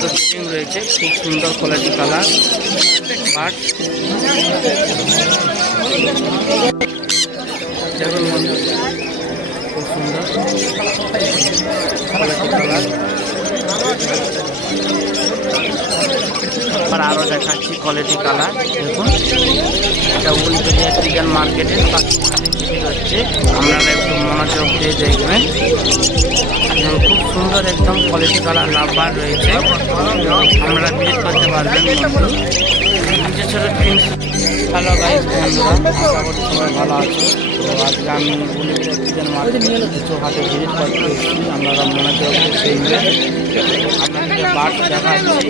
দুটো ফিটিং রয়েছে, খুব সুন্দর কোয়ালিটি কালার বাট। দেখুন বন্ধু, খুব সুন্দর কোয়ালিটি কালার। আরও দেখাচ্ছি কোয়ালিটি কালার। দেখুন, এটা উলবেড়িয়া চিকেন মার্কেটের বিক্রি হচ্ছে, আপনারা একটু মনোযোগ দিয়ে দেখবেন। খুব সুন্দর একদম কোয়ালিটি কালার লাভবার রয়েছে, আপনারা ভিজিট করতে পারবেন। নিচে ছোট প্রিন্স। হ্যালো গাইস বন্ধুরা, আশা করি সবাই ভালো আছে। তো আজকে আমি উলবেড়িয়া চিকেন মার্কেটে কিছু হাটে ভিজিট করতে এসেছি, আপনারা মনোযোগ দিয়ে শুনবেন। আপনাদেরকে বাট দেখাচ্ছি।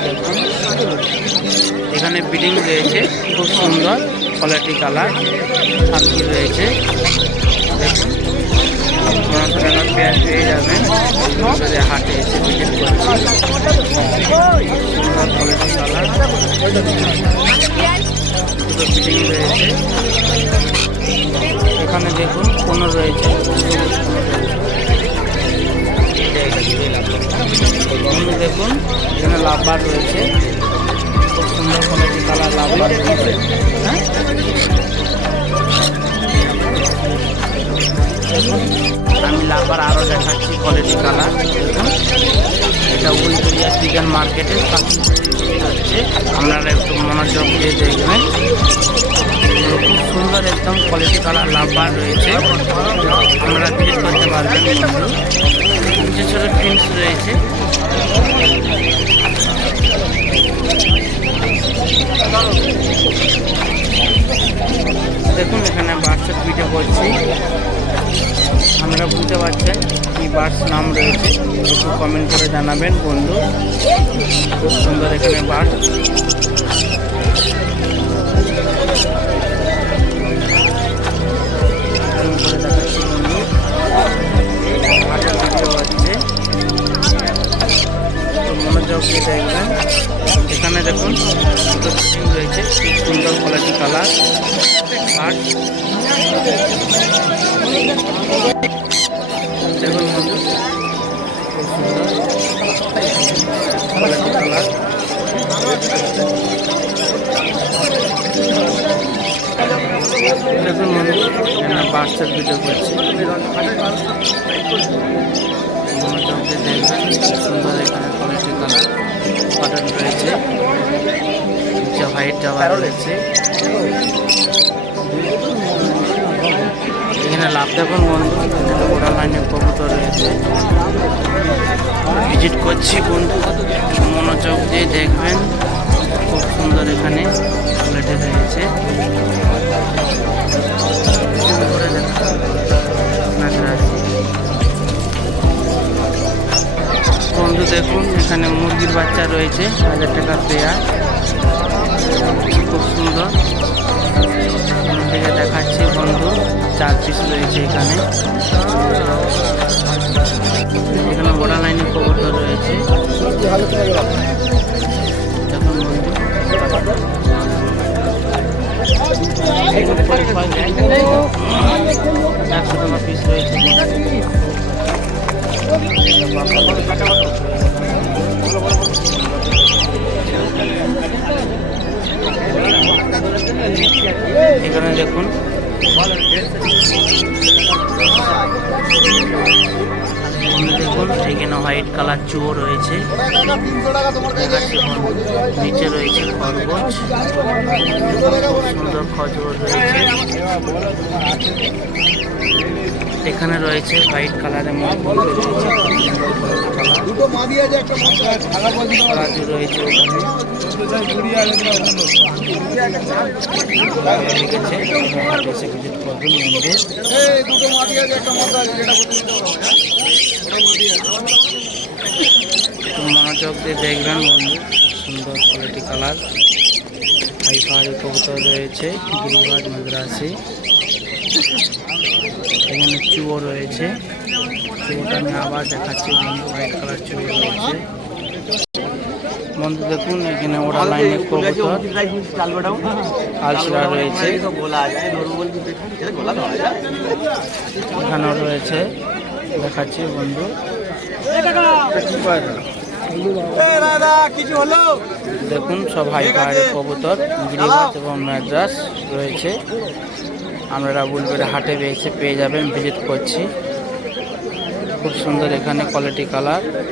দেখুন, এখানে বিডিং রয়েছে, খুব সুন্দর কোয়ালিটি কালার সার্কিল রয়েছে। দেখুন, 900 টাকার পেঁয়াজ পেয়ে যাবেন। হাটে এসে ভিজিট করছি, সুন্দর কোয়ালিটি কালার। দুটো বিডিং রয়েছে, এখানে দেখুন কোনো রয়েছে। দেখুন, এখানে লাভবার রয়েছে, খুব সুন্দর কোয়ালিটি কালার লাভবার রয়েছে। দেখুন, আমি লাভবার আরও দেখাচ্ছি কোয়ালিটি কালার। দেখুন, এটা উলবেড়িয়া চিকেন মার্কেটের হচ্ছে, আপনারা একটু মনোযোগ দিয়ে দেখবেন। খুব সুন্দর একদম কোয়ালিটি কালার লাভবার রয়েছে, আপনারা ভিজিট করতে পারবেন। নিচে ছোট প্রিন্স রয়েছে। দেখুন, এখানে বার্ডসের ভিডিও করছি, আপনারা বুঝতে পারছেন কি বার্ডস নাম রয়েছে, একটু কমেন্ট করে জানাবেন বন্ধু। খুব সুন্দর এখানে বার্ড। দেখাচ্ছি বন্ধু, ভিডিও হচ্ছে, মনোযোগ দিয়ে দেখবেন। এখানে দেখুন দুটো ফিটিং রয়েছে, খুব সুন্দর কোয়ালিটি কালার বাট। দেখুন বন্ধু, খুব সুন্দর কোয়ালিটি কালার। দেখুন বন্ধু, এখানে বার্ডসের ভিডিও করছি, মনোযোগ দিয়ে দেখবেন। খুব সুন্দর এখানে কোয়ালিটি কালার বাটন রয়েছে, নিচে হোয়াইট জাবার রয়েছে। এখানে লাভ দেখুন বন্ধু, ওরা লাইনে কবুতর রয়েছে, ভিজিট করছি বন্ধু, মনোযোগ দিয়ে দেখবেন। খুব সুন্দর এখানে কোয়ালিটি রয়েছে। বন্ধু দেখুন, এখানে মুরগির বাচ্চা রয়েছে, 1000 টাকা পেয়ার, খুব সুন্দর। থেকে দেখাচ্ছি বন্ধু, 4 পিস রয়েছে এখানে। এখানে গোড়া লাইনে কবুতর রয়েছে, দেখুন বন্ধু। 100 টাকা পিস রয়েছে। এখানে দেখুন, দেখুন এখানে হোয়াইট কালার চুয়ো রয়েছে, নিচে রয়েছে খরগোশ, সুন্দর খজুর রয়েছে। এখানে রয়েছে হোয়াইট কালারের মধ্যে রাজু রয়েছে, মনোযোগ দিয়ে দেখবেন বন্ধু। সুন্দর কোয়ালিটি কালার হাই পাহাড়ি কবুতর রয়েছে, গিরিবাজ মাদ্রাসি। এখানে চুয়ো রয়েছে, চুয়োটা আমি আবার দেখাচ্ছি বন্ধু, হোয়াইট কালার চুয়ো রয়েছে বন্ধু। দেখুন এখানে ওরা লাইনে কবুতর আলসিরা রয়েছে, এখানেও রয়েছে, দেখাচ্ছি বন্ধু। দেখুন সব হাই পাহাড়ের কবুতর, গিরিবাজ এবং ম্যাড্রাস রয়েছে। আপনারা বুলবেড়ে হাটে এসে পেয়ে যাবেন, ভিজিট করছি। খুব সুন্দর এখানে কোয়ালিটি কালার।